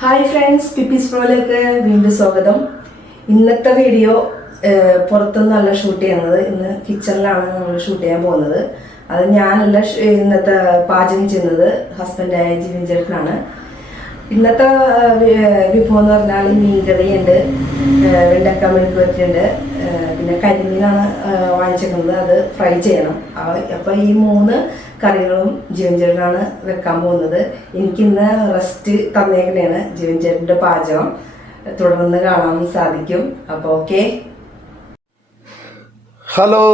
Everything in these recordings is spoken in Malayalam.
ഹായ് ഫ്രണ്ട്സ് പിപ്പിസ് പ്രോയിലേക്ക് വീണ്ടും സ്വാഗതം. ഇന്നത്തെ വീഡിയോ പുറത്തുനിന്നല്ല ഷൂട്ട് ചെയ്യുന്നത് ഇന്ന് കിച്ചണിലാണ് നമ്മൾ ഷൂട്ട് ചെയ്യാൻ പോകുന്നത്. അത് ഞാനല്ല ഇന്നത്തെ പാചകം ചെയ്യുന്നത് ഹസ്ബൻഡായ ജിവിൻ ചേട്ടനാണ്. ഇന്നത്തെ വിഭവം എന്ന് പറഞ്ഞാൽ മീൻകറിയുണ്ട് വെണ്ടക്ക മെഴുക്കുവറ്റിയുണ്ട് പിന്നെ കരിമീനാണ് വാങ്ങിച്ചേക്കുന്നത്. അത് ഫ്രൈ ചെയ്യണം. അപ്പോൾ ഈ മൂന്ന് കറികളും ജീവൻ വെക്കാൻ പോകുന്നത്. എനിക്കിന്ന് റെസ്റ്റ് തന്നേക്കണേണ് ജീവൻ പാചകം. തുടർന്ന് കാണാൻ സാധിക്കും. അപ്പോൾ ഓക്കെ ഹലോ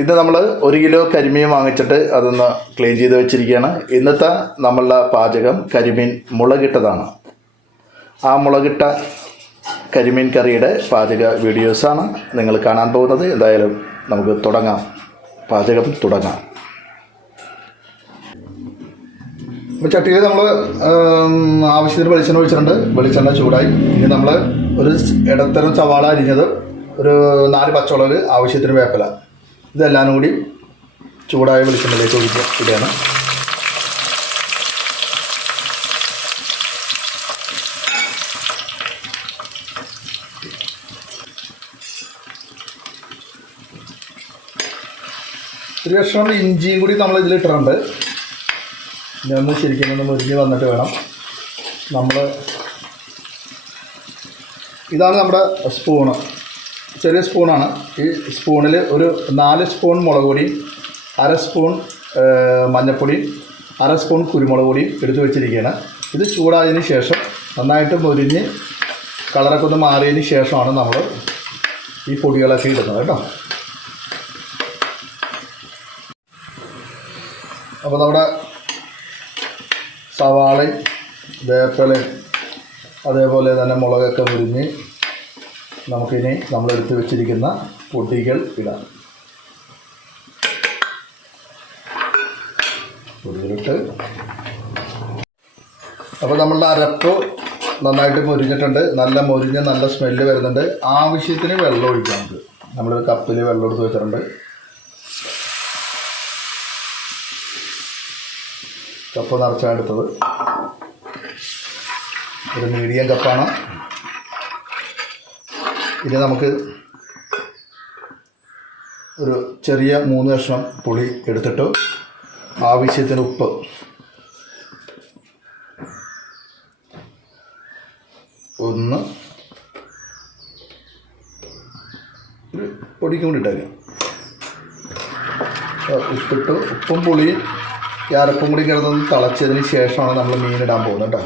ഇന്ന് നമ്മൾ ഒരു കിലോ കരിമീൻ വാങ്ങിച്ചിട്ട് അതൊന്ന് ക്ലീൻ ചെയ്ത് വെച്ചിരിക്കുകയാണ് ഇന്നത്തെ നമ്മളുടെ പാചകം കരിമീൻ മുളകിട്ടതാണ്. ആ മുളകിട്ട കരിമീൻ കറിയുടെ പാചക വീഡിയോസാണ് നിങ്ങൾ കാണാൻ പോകുന്നത്. എന്തായാലും നമുക്ക് തുടങ്ങാം. പാചകം തുടങ്ങാം. അപ്പോൾ ചട്ടിയിൽ നമ്മൾ ആവശ്യത്തിന് വെളിച്ചെണ്ണ ഒഴിച്ചിട്ടുണ്ട്. വെളിച്ചെണ്ണ ചൂടായി. ഇനി നമ്മൾ ഒരു ഇടത്തരം സവാള അരിഞ്ഞത് ഒരു നാല് പച്ചമുളക് ആവശ്യത്തിന് വേപ്പില. ഇതെല്ലാം കൂടി ചൂടായ വെളിച്ചെണ്ണയിലേക്ക് ഒഴിക്കുക ഇടുകയാണ്. ഒരു കഷ്ണം ഇഞ്ചിയും കൂടി നമ്മൾ ഇതിലിട്ടിട്ടുണ്ട്. ഇനി ഒന്ന് ശരിക്കും ഒന്ന് മുരിഞ്ഞ് വന്നിട്ട് വേണം. നമ്മൾ ഇതാണ് നമ്മുടെ സ്പൂണ്. ചെറിയ സ്പൂണാണ്. ഈ സ്പൂണിൽ ഒരു നാല് സ്പൂൺ മുളക് പൊടി അര സ്പൂൺ മഞ്ഞൾപ്പൊടി അര സ്പൂൺ കുരുമുളക് പൊടിയും എടുത്ത് വെച്ചിരിക്കുകയാണ് ഇത് ചൂടായതിന് ശേഷം നന്നായിട്ട് മുരിഞ്ഞ് കളറൊക്കെ ഒന്ന് മാറിയതിന് ശേഷമാണ് നമ്മൾ ഈ പൊടികളൊക്കെ ഇടുന്നത് കേട്ടോ. അപ്പോൾ നമ്മുടെ സവാളയും വേപ്പിലയും അതേപോലെ തന്നെ മുളകൊക്കെ മുരിഞ്ഞ് നമുക്കിനി നമ്മളെടുത്ത് വെച്ചിരിക്കുന്ന പൊടികൾ ഇടാം. പൊടികളിട്ട്. അപ്പോൾ നമ്മളുടെ അരപ്പ് നന്നായിട്ട് മുരിഞ്ഞിട്ടുണ്ട്. നല്ല മുരിഞ്ഞ് നല്ല സ്മെല്ല് വരുന്നുണ്ട്. ആവശ്യത്തിന് വെള്ളം ഒഴിക്കാം നമുക്ക്. നമ്മളൊരു കപ്പിൽ വെള്ളം എടുത്ത് വെച്ചിട്ടുണ്ട്. കപ്പ് നിറച്ചാണ് എടുത്തത്. ഒരു മീഡിയം കപ്പാണ്. ഇനി നമുക്ക് ഒരു ചെറിയ മൂന്ന് കഷ്ണം പുളി എടുത്തിട്ട് ആവശ്യത്തിന് ഉപ്പ്. ഒന്ന് ഒരു പൊടിക്കും കൂടി ഇട്ടേക്കാം. ഉപ്പിട്ട് ഉപ്പും പുളിയും ഈ അരപ്പും കൂടി കിടന്നൊന്ന് തിളച്ചതിന് ശേഷമാണ് നമ്മൾ മീൻ ഇടാൻ പോകുന്നത് കേട്ടോ.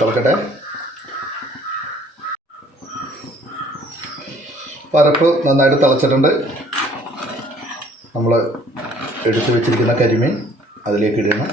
തിളക്കട്ടെ. പരപ്പ് നന്നായിട്ട് തിളച്ചിട്ടുണ്ട്. നമ്മൾ എടുത്തു വെച്ചിരിക്കുന്ന കരിമീൻ അതിലേക്ക് ഇടണം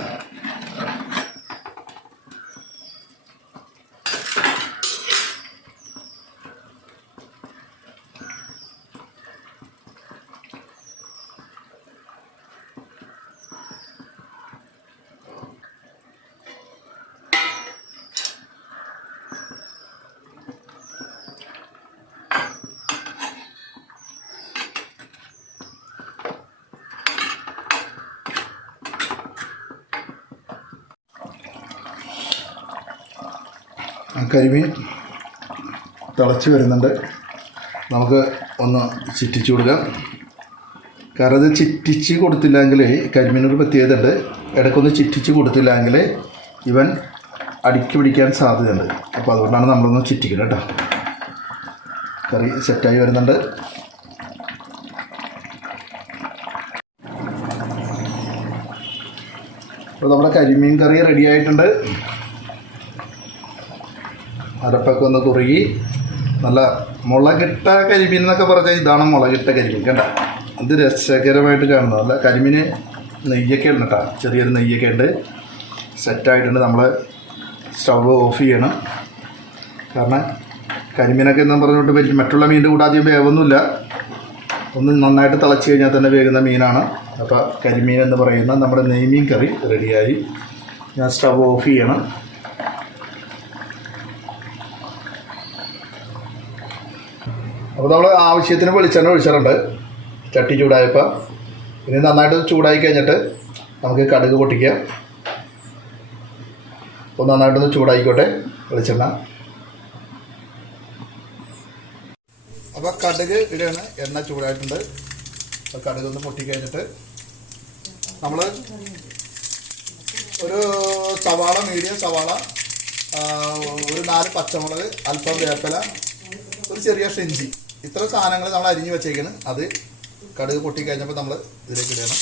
ആ കരിമീൻ തിളച്ച് വരുന്നുണ്ട്. നമുക്ക് ഒന്ന് ചിറ്റിച്ച് കൊടുക്കാം. കാരണം ഇത് ചിറ്റിച്ച് കൊടുത്തില്ലെങ്കിൽ കരിമീനൊരു പ്രത്യേകത ഉണ്ട് ഇടയ്ക്കൊന്ന് ചിറ്റിച്ച് കൊടുത്തില്ലെങ്കിൽ ഇവൻ അടുക്കി പിടിക്കാൻ സാധ്യതയുണ്ട്. അപ്പോൾ അതുകൊണ്ടാണ് നമ്മളൊന്ന് ചിറ്റിക്കുന്നത് കേട്ടോ. കറി സെറ്റായി വരുന്നുണ്ട്. അപ്പോൾ നമ്മുടെ കരിമീൻ കറി റെഡി ആയിട്ടുണ്ട്. അരപ്പൊക്കെ ഒന്ന് കുറുകി നല്ല മുളകിട്ട കരിമീൻ എന്നൊക്കെ പറഞ്ഞാൽ ഇതാണ് മുളകിട്ട കരിമീൻ കണ്ട അത് രസകരമായിട്ട് കാണുന്നത്. അല്ല കരിമീന് നെയ്യൊക്കെ ഉണ്ട് കേട്ടോ. ചെറിയൊരു നെയ്യൊക്കെ ഉണ്ട്. സെറ്റായിട്ടുണ്ട്. നമ്മൾ സ്റ്റവ് ഓഫ് ചെയ്യണം. കാരണം കരിമീനൊക്കെ എന്ന് പറഞ്ഞുകൊണ്ട് വലിയ മറ്റുള്ള മീനിന്റെ കൂടെ ആദ്യം വേവൊന്നുമില്ല. ഒന്ന് നന്നായിട്ട് തിളച്ച് കഴിഞ്ഞാൽ തന്നെ വേകുന്ന മീനാണ്. അപ്പോൾ കരിമീൻ എന്ന് പറയുന്ന നമ്മുടെ നെയ്മീൻ കറി റെഡിയായി. ഞാൻ സ്റ്റവ് ഓഫ് ചെയ്യണം. അപ്പോൾ നമ്മൾ ആവശ്യത്തിന് വെളിച്ചെണ്ണ ഒഴിച്ചിട്ടുണ്ട്. ചട്ടി ചൂടായപ്പോൾ ഇനി നന്നായിട്ട് ചൂടായി കഴിഞ്ഞിട്ട് നമുക്ക് കടുക് പൊട്ടിക്കാം. അപ്പോൾ നന്നായിട്ടൊന്ന് ചൂടായിക്കോട്ടെ വെളിച്ചെണ്ണ. അപ്പോൾ കടുക് ഇടുകയാണ് എണ്ണ ചൂടായിട്ടുണ്ട്. അപ്പോൾ കടുക് ഒന്ന് പൊട്ടിക്കഴിഞ്ഞിട്ട് നമ്മൾ ഒരു സവാള മീഡിയം സവാള ഒരു നാല് പച്ചമുളക് അല്പം വേപ്പില ഒരു ചെറിയ ഷിഞ്ചി ഇത്ര സാധനങ്ങൾ നമ്മൾ അരിഞ്ഞു വെച്ചേക്കണ്. അത് കടുക് പൊട്ടി കഴിഞ്ഞപ്പോൾ നമ്മൾ ഇതിലേക്ക് ഇടണം.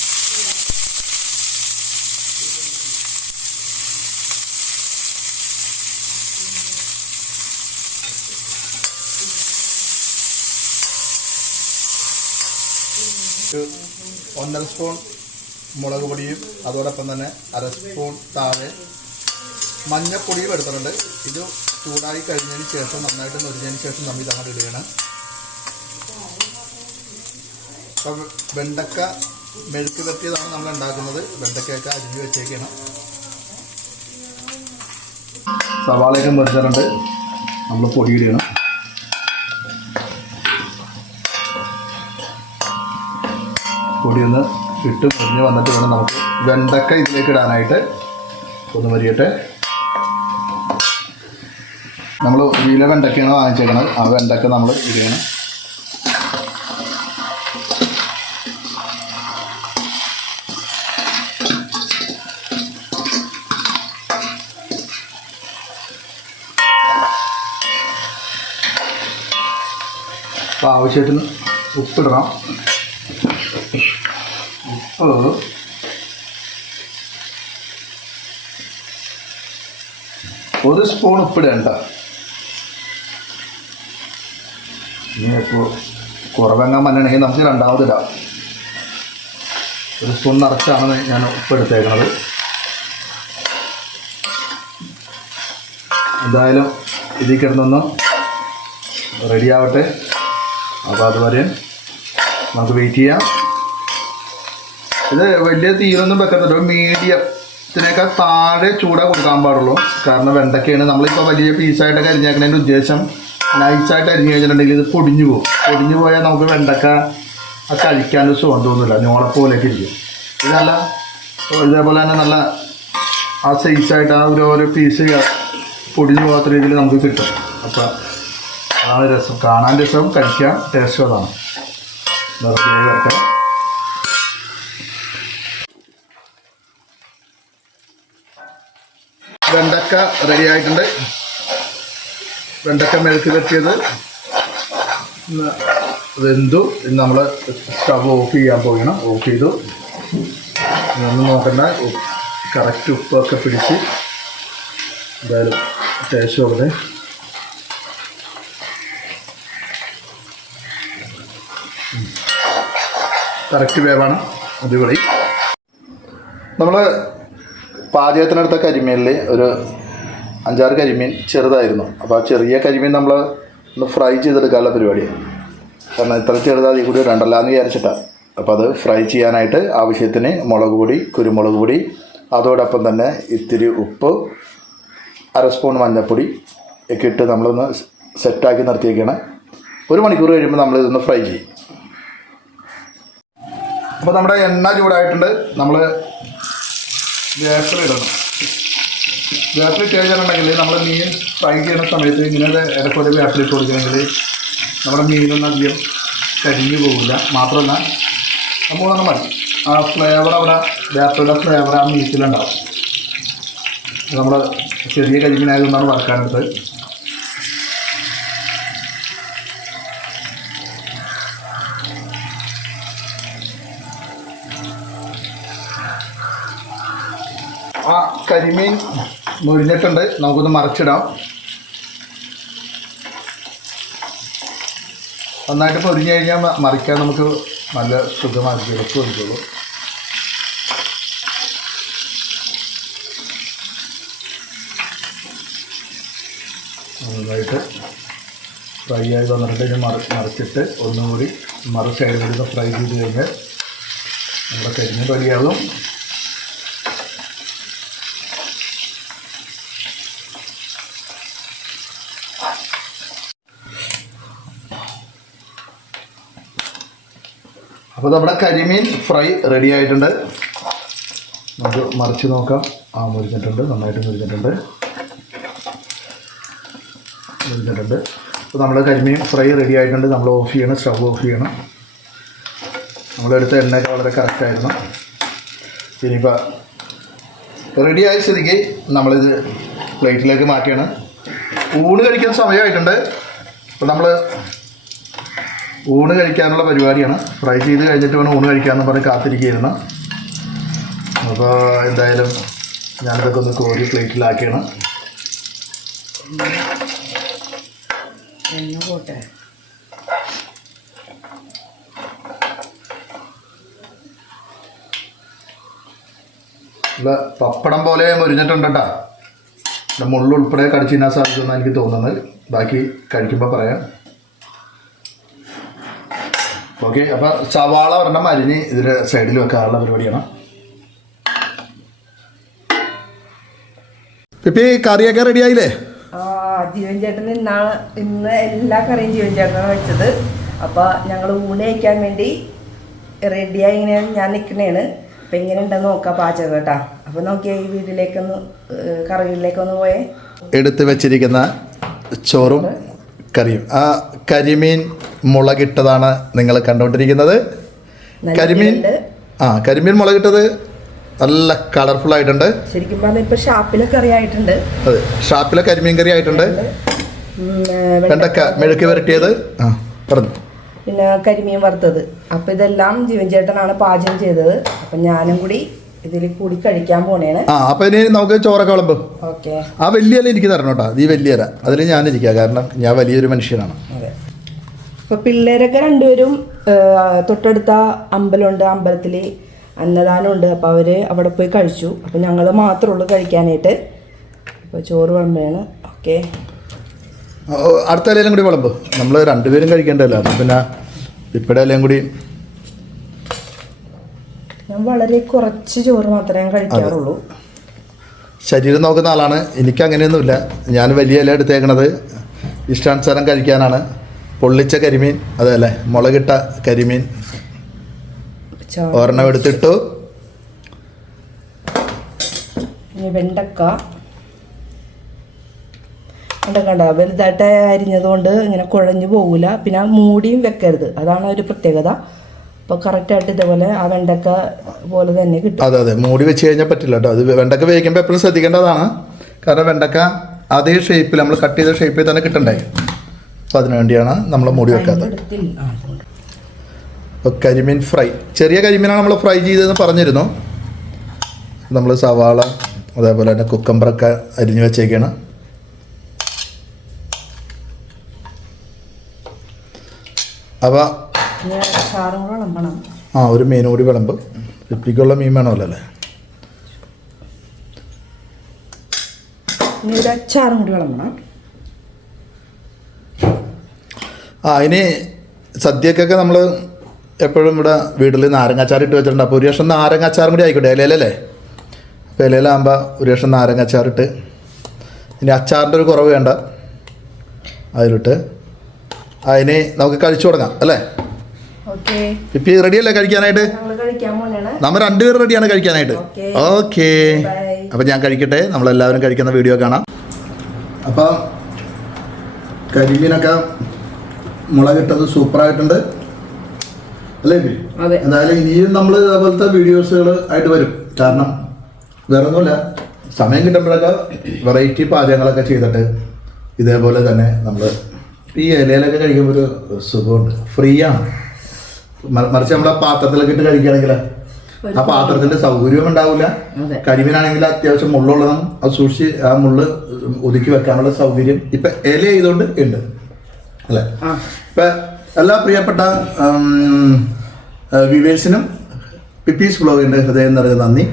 ഒന്നര സ്പൂൺ മുളക് പൊടിയും അതോടൊപ്പം തന്നെ അര സ്പൂൺ താഴെ മഞ്ഞപ്പൊടിയും എടുത്തിട്ടുണ്ട്. ഇത് ചൂടായി കഴിഞ്ഞതിന് ശേഷം നന്നായിട്ട് നൊരിഞ്ഞതിന് ശേഷം നമ്മൾ ഇതങ്ങോട്ട് ഇടുകയാണ്. അപ്പം വെണ്ടക്ക മെഴുക്ക് പറ്റിയതാണ് നമ്മൾ ഉണ്ടാക്കുന്നത്. വെണ്ടക്കയൊക്കെ അരിഞ്ഞ് വെച്ചേക്കണം. സവാളയൊക്കെ മുറിച്ചിട്ടുണ്ട് നമ്മൾ പൊടിയിടണം പൊടി ഒന്ന് ഇട്ട് മുറിഞ്ഞ് വന്നിട്ട് വേണം നമുക്ക് വെണ്ടക്ക ഇതിലേക്ക് ഇടാനായിട്ട്. ഒന്ന് മരിയട്ടെ. നമ്മൾ വീല വെണ്ടക്കയാണ് വാങ്ങിച്ചേക്കണത്. ആ വെണ്ടക്ക നമ്മൾ ഇടണം അപ്പോൾ ആവശ്യത്തിന് ഉപ്പിടണം. ഉപ്പ് ഒരു സ്പൂൺ ഉപ്പിടേണ്ട. ഇനി ഇപ്പോൾ കുറവെങ്ങാൻ മണ്ണുണ്ടെങ്കിൽ നമുക്ക് രണ്ടാമത് ഇടാം ഒരു സ്പൂൺ നിറച്ചാണ് ഞാൻ ഉപ്പ് എടുത്തേക്കണത് എന്തായാലും ഇതിൽ കിടന്നൊന്ന് റെഡി ആവട്ടെ. അപ്പോൾ അതുവരെ നമുക്ക് വെയിറ്റ് ചെയ്യാം. ഇത് വലിയ തീരൊന്നും വെക്കത്തില്ല. മീഡിയത്തിനേക്കാൾ താഴെ ചൂടാ കൊടുക്കാൻ പാടുള്ളൂ. കാരണം വെണ്ടക്കയാണ്. നമ്മളിപ്പോൾ വലിയ പീസായിട്ടൊക്കെ അരിഞ്ഞേക്കുന്നതിന്റെ ഉദ്ദേശം നൈസായിട്ട് അരിഞ്ഞു കഴിഞ്ഞിട്ടുണ്ടെങ്കിൽ ഇത് പൊടിഞ്ഞു പോകും. പൊടിഞ്ഞു പോയാൽ നമുക്ക് വെണ്ടക്ക അത് കഴിക്കാനൊരു സുഖം തോന്നില്ല ഞോളപ്പോലേക്ക് ഇരിക്കും. ഇത് നല്ല ഇതേപോലെ തന്നെ നല്ല ആ സൈസായിട്ട് ആ ഒരു ഓരോ പീസ് പൊടിഞ്ഞു പോകാത്ത രീതിയിൽ നമുക്ക് കിട്ടും. അപ്പം അതാണ് രസം. കാണാൻ രസം കഴിക്കാൻ ടേസ്റ്റ് അതാണ്. വെറുതെ വെണ്ടക്ക റെഡി ആയിട്ടുണ്ട്. വെണ്ടക്ക മെഴുക്ക് കെട്ടിയത് ഇന്ന് വെന്തു. നമ്മൾ സ്റ്റവ് ഓഫ് ചെയ്യാൻ പോകണം ഓഫ് ചെയ്തു. ഒന്ന് നോക്കണ്ട. കറക്റ്റ് ഉപ്പൊക്കെ പിടിച്ച് എന്തായാലും ടേസ്റ്റ് നോക്കട്ടെ കറക്റ്റ് വേവാണ്. അടിപൊളി. നമ്മൾ പാചകത്തിനടുത്ത കരിമീനിൽ ഒരു അഞ്ചാറ് കരിമീൻ ചെറുതായിരുന്നു. അപ്പോൾ ആ ചെറിയ കരിമീൻ നമ്മൾ ഒന്ന് ഫ്രൈ ചെയ്തെടുക്കാനുള്ള പരിപാടിയാണ് കാരണം ഇത്ര ചെറുതാതി കൂടി രണ്ടല്ലാന്ന് വിചാരിച്ചിട്ടാണ് അപ്പോൾ അത് ഫ്രൈ ചെയ്യാനായിട്ട് ആവശ്യത്തിന് മുളക് പൊടി കുരുമുളക് പൊടി അതോടൊപ്പം തന്നെ ഇത്തിരി ഉപ്പ് അര സ്പൂൺ മഞ്ഞൾപ്പൊടി ഒക്കെ ഇട്ട് നമ്മളൊന്ന് സെറ്റാക്കി നിർത്തിയേക്കാണ്. ഒരു മണിക്കൂർ കഴിയുമ്പോൾ നമ്മൾ ഇതൊന്ന് ഫ്രൈ ചെയ്യും. അപ്പോൾ നമ്മുടെ എണ്ണ ചൂടായിട്ടുണ്ട്. നമ്മൾ വേപ്പില ഇടണം. വേപ്പില ഇട്ട് നമ്മൾ മീൻ ഫ്രൈ ചെയ്യുന്ന സമയത്ത് ഇങ്ങനെ ഇടയ്ക്കൊരു വേപ്പില ഇട്ട് കൊടുക്കണമെങ്കിൽ നമ്മുടെ മീനൊന്നും അധികം കരിഞ്ഞു പോകില്ല മാത്രമല്ല നമ്മളൊന്ന് മതി. ആ ഫ്ലേവർ അവിടെ വേപ്പിലയുടെ ഫ്ലേവർ ആ മീറ്റിലുണ്ടാവും നമ്മൾ ചെറിയ കരിമീനായതുകൊണ്ടാണ് വറക്കാനെടുത്തത് ആ കരിമീൻ മുരിഞ്ഞിട്ടുണ്ട്. നമുക്കൊന്ന് മറിച്ചിടാം. നന്നായിട്ട് പൊരിഞ്ഞു കഴിഞ്ഞാൽ മറിക്കാൻ നമുക്ക് നല്ല സുഖമാക്കി എളുപ്പം ഒഴിക്കുള്ളൂ നന്നായിട്ട് ഫ്രൈ ആയി വന്നിട്ട് ഇനി മറി മറിച്ചിട്ട് ഒന്നുകൂടി മറു ഫ്രൈ ചെയ്ത് കഴിഞ്ഞാൽ നമ്മുടെ കരിമീൻ റെഡിയാകും അപ്പോൾ നമ്മുടെ കരിമീൻ ഫ്രൈ റെഡി ആയിട്ടുണ്ട്. നമുക്ക് മറിച്ച് നോക്കാം. ആ മുരിഞ്ഞിട്ടുണ്ട്. നന്നായിട്ട് മുരിഞ്ഞിട്ടുണ്ട്. മുരിഞ്ഞിട്ടുണ്ട്. അപ്പോൾ നമ്മൾ കരിമീൻ ഫ്രൈ റെഡി ആയിട്ടുണ്ട്. നമ്മൾ ഓഫ് ചെയ്യണം. സ്റ്റവ് ഓഫ് ചെയ്യണം. നമ്മളെടുത്ത എണ്ണയൊക്കെ വളരെ കറക്റ്റായിരുന്നു ഇനിയിപ്പോൾ റെഡി ആയ സ്ഥിതിക്ക് നമ്മളിത് പ്ലേറ്റിലേക്ക് മാറ്റിയാണ്. ഊണ് കഴിക്കുന്ന സമയമായിട്ടുണ്ട്. അപ്പോൾ നമ്മൾ ഊണ് കഴിക്കാനുള്ള പരിപാടിയാണ്. ഫ്രൈ ചെയ്ത് കഴിഞ്ഞിട്ട് വേണം ഊണ് കഴിക്കാമെന്ന് പറഞ്ഞ് കാത്തിരിക്കുകയായിരുന്നു. അപ്പോൾ എന്തായാലും ഞാനിതൊക്കെ ഒന്ന് കോരി പ്ലേറ്റിലാക്കിയാണ്. എണ്ണ പോട്ടെ. പപ്പടം പോലെ മുരിഞ്ഞിട്ടുണ്ട് കേട്ടോ മുള്ളുൾപ്പെടെ കടിച്ചു തിന്നാൻ സാധിക്കുമെന്നാണ് എനിക്ക് തോന്നുന്നത്. ബാക്കി കഴിക്കുമ്പോൾ പറയാം. ഓക്കെ അപ്പോൾ സവാള ഒരെണ്ണം അരിഞ്ഞ് ഇതിൽ സൈഡിൽ വെക്കാനുള്ള പരിപാടിയാണ്. പിപ്പി ഈ കറിയൊക്കെ റെഡി ആയില്ലേ? ആ ജീവൻ ചേട്ടൻ ഇന്നാണ് ഇന്ന് എല്ലാ കറിയും ജീവൻ ചേട്ടനാണ് വെച്ചത്. അപ്പൊ ഞങ്ങൾ ഊണ് കഴിക്കാൻ വേണ്ടി റെഡിയായി ഇങ്ങനെ ഞാൻ നിൽക്കണേണ് അപ്പൊ എങ്ങനെ ഉണ്ടെന്ന് നോക്കാം പാചകം കേട്ടാ. അപ്പൊ നോക്കിയാ ഈ വീട്ടിലേക്കൊന്ന് കറികളിലേക്കൊന്ന് പോയേ. എടുത്ത് വെച്ചിരിക്കുന്ന ചോറും കറിയും ആ കരിമീൻ മുളകിട്ടതാണ് നിങ്ങൾ കണ്ടുകൊണ്ടിരിക്കുന്നത്. കരിമീൻ ആ കരിമീൻ മുളകിട്ടത് നല്ല കളർഫുൾ ആയിട്ടുണ്ട്. ശരിക്കും പറഞ്ഞാൽ ഇപ്പൊ ഷാപ്പിലെ കറി ആയിട്ടുണ്ട്. അതെ ഷാപ്പിലെ കരിമീൻ കറി ആയിട്ടുണ്ട്. വെണ്ടക്ക മെഴുക്ക് വരട്ടിയത്. ആ പറഞ്ഞു. പിന്നെ കരിമീൻ വറുത്തത്. അപ്പൊ ഇതെല്ലാം ജീവൻ ചേട്ടനാണ് പാചകം ചെയ്തത്. അപ്പൊ ഞാനും കൂടി ഇതിൽ കൂടി കഴിക്കാൻ പോണേണ്. ആ അപ്പം ഇനി നമുക്ക് ചോറൊക്കെ വിളമ്പും. ഓക്കെ. ആ വലിയ ഇല എനിക്ക് തരണം കേട്ടോ. ഈ വലിയ ഇല അതിൽ ഞാനിരിക്കുക കാരണം ഞാൻ വലിയൊരു മനുഷ്യനാണ്. അതെ. അപ്പൊ പിള്ളേരൊക്കെ രണ്ടുപേരും തൊട്ടടുത്ത അമ്പലമുണ്ട്. അമ്പലത്തിൽ അന്നദാനമുണ്ട്. അപ്പോൾ അവർ അവിടെ പോയി കഴിച്ചു. അപ്പോൾ ഞങ്ങൾ മാത്രമേ ഉള്ളൂ കഴിക്കാനായിട്ട്. അപ്പോൾ ചോറ് വിളമ്പാണ് ഓക്കെ. അടുത്ത ഇലയിലും കൂടി വിളമ്പ്. നമ്മൾ രണ്ടുപേരും കഴിക്കേണ്ടതല്ല? അപ്പം പിന്നെ ഇപ്പോഴെല്ലാം കൂടി ഞാൻ വളരെ കുറച്ച് ചോറ് മാത്രമേ ഞാൻ കഴിക്കാറുള്ളൂ. ശരീരം നോക്കുന്ന ആളാണ്. എനിക്ക് അങ്ങനെയൊന്നുമില്ല. ഞാൻ വലിയ ഇല എടുത്തേക്കണത് ഇഷ്ടാനുസാരം കഴിക്കാനാണ്. പൊള്ളിച്ച കരിമീൻ അതല്ലേ മുളകിട്ട കരിമീൻ. ഒരെണ്ണം എടുത്തിട്ടു. വെണ്ടക്ക. കണ്ട? വലുതായിട്ട് അരിഞ്ഞതുകൊണ്ട് ഇങ്ങനെ കുഴഞ്ഞു പോകില്ല പിന്നെ മൂടിയും വെക്കരുത്. അതാണ് ഒരു പ്രത്യേകത. അപ്പോൾ കറക്റ്റായിട്ട് ഇതേപോലെ ആ വെണ്ടക്ക പോലെ തന്നെ കിട്ടും. അതെ അതെ. മൂടി വെച്ച് കഴിഞ്ഞാൽ പറ്റില്ല കേട്ടോ അത് വെണ്ടക്ക വേവിക്കുമ്പോൾ എപ്പോഴും ശ്രദ്ധിക്കേണ്ടതാണ്. കാരണം വെണ്ടക്ക അതേ ഷേപ്പിൽ നമ്മൾ കട്ട് ചെയ്ത ഷേപ്പിൽ തന്നെ കിട്ടണ്ടേ? അപ്പോൾ അതിനുവേണ്ടിയാണ് നമ്മൾ മൂടി വെക്കാത്തത്. അപ്പോൾ കരിമീൻ ഫ്രൈ. ചെറിയ കരിമീനാണ് നമ്മൾ ഫ്രൈ ചെയ്തതെന്ന് പറഞ്ഞിരുന്നു. നമ്മൾ സവാള അതേപോലെ തന്നെ കുക്കമ്പറൊക്കെ അരിഞ്ഞു വെച്ചേക്കാണ്. അപ്പോൾ ആ ഒരു മീൻ കൂടി വിളമ്പ്. ഇപ്പിക്കുള്ള മീൻ വേണമല്ലോ അല്ലേ ഇനി ഒരു അച്ചാറും കൂടി വിളമ്പണം. ആ ഇനി സദ്യക്കൊക്കെ നമ്മൾ എപ്പോഴും ഇവിടെ വീട്ടിൽ നാരങ്ങാച്ചാർ ഇട്ട് വെച്ചിട്ടുണ്ട്. അപ്പോൾ ഒരു ലക്ഷം നാരങ്ങാച്ചാറും കൂടി ആയിക്കോട്ടെ ഇലയിലല്ലേ അപ്പോൾ ഇലയിലാകുമ്പോൾ ഒരു ലക്ഷം നാരങ്ങാച്ചാറിട്ട് ഇനി അച്ചാറിന്റെ ഒരു കുറവ് വേണ്ട. അതിലിട്ട്. അതിന് നമുക്ക് കഴിച്ചു തുടങ്ങാം അല്ലേ? ഓക്കെ. റെഡി റെഡിയല്ലേ കഴിക്കാനായിട്ട്? നമ്മൾ രണ്ടുപേരും റെഡിയാണ് കഴിക്കാനായിട്ട്. ഓക്കെ. അപ്പൊ ഞാൻ കഴിക്കട്ടെ. നമ്മളെല്ലാവരും കഴിക്കുന്ന വീഡിയോ കാണാം. അപ്പം കരിമീനൊക്കെ മുളകിട്ടത് സൂപ്പറായിട്ടുണ്ട്. അല്ലേ എന്തായാലും ഇനിയും നമ്മൾ ഇതേപോലത്തെ വീഡിയോസുകൾ ആയിട്ട് വരും. കാരണം വേറെ ഒന്നുമില്ല സമയം കിട്ടുമ്പോഴൊക്കെ വെറൈറ്റി പാചകങ്ങളൊക്കെ ചെയ്തിട്ട് ഇതേപോലെ തന്നെ നമ്മൾ ഈ ഇലയിലൊക്കെ കഴിക്കുമ്പോൾ ഒരു സുഖമുണ്ട്. ഫ്രീ ആണ്. മറിച്ച് നമ്മൾ ആ പാത്രത്തിലൊക്കെ ഇട്ട് കഴിക്കുകയാണെങ്കിൽ ആ പാത്രത്തിന്റെ സൗകര്യവും ഉണ്ടാവില്ല കരിമീനാണെങ്കിൽ അത്യാവശ്യം മുള്ളുള്ളതും അത് സൂക്ഷിച്ച് ആ മുള്ള് ഒതുക്കി വെക്കാനുള്ള സൗകര്യം ഇപ്പൊ ഇല ചെയ്തുകൊണ്ട് ഉണ്ട്. അല്ലെ? ഇപ്പൊ എല്ലാ പ്രിയപ്പെട്ട വ്യൂവേഴ്സിനും പിപ്പീസ് ബ്ലോഗിന്റെ ഹൃദയം നിറഞ്ഞ നന്ദി.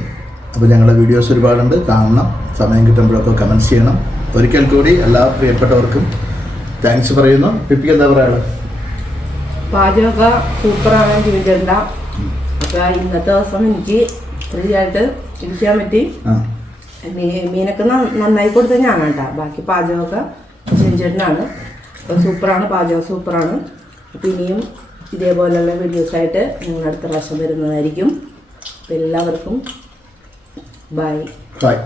അപ്പോൾ ഞങ്ങളുടെ വീഡിയോസ് ഒരുപാടുണ്ട്. കാണണം. സമയം കിട്ടുമ്പോഴൊക്കെ കമന്റ് ചെയ്യണം. ഒരിക്കൽ കൂടി എല്ലാ പ്രിയപ്പെട്ടവർക്കും താങ്ക്സ് പറയുന്നു. പിപ്പി എന്താ പറയാനുള്ളത്? പാചകമൊക്കെ സൂപ്പറാണ് ജീവിതണ്ട അപ്പൊ ഇന്നത്തെ ദിവസം എനിക്ക് ഫ്രീ ആയിട്ട് ഇരിക്കാൻ പറ്റി. മീനൊക്കെ നന്നായി കൊടുത്ത ഞാനാണ് കേട്ടോ. ബാക്കി പാചകമൊക്കെ ചേട്ടനാണ് അപ്പൊ സൂപ്പറാണ് പാചകം സൂപ്പറാണ്. അപ്പൊ ഇനിയും ഇതേപോലെയുള്ള വീഡിയോസായിട്ട് ഞങ്ങൾ അടുത്ത പ്രാവശ്യം വരുന്നതായിരിക്കും. അപ്പോൾ എല്ലാവർക്കും ബൈ. ബൈ.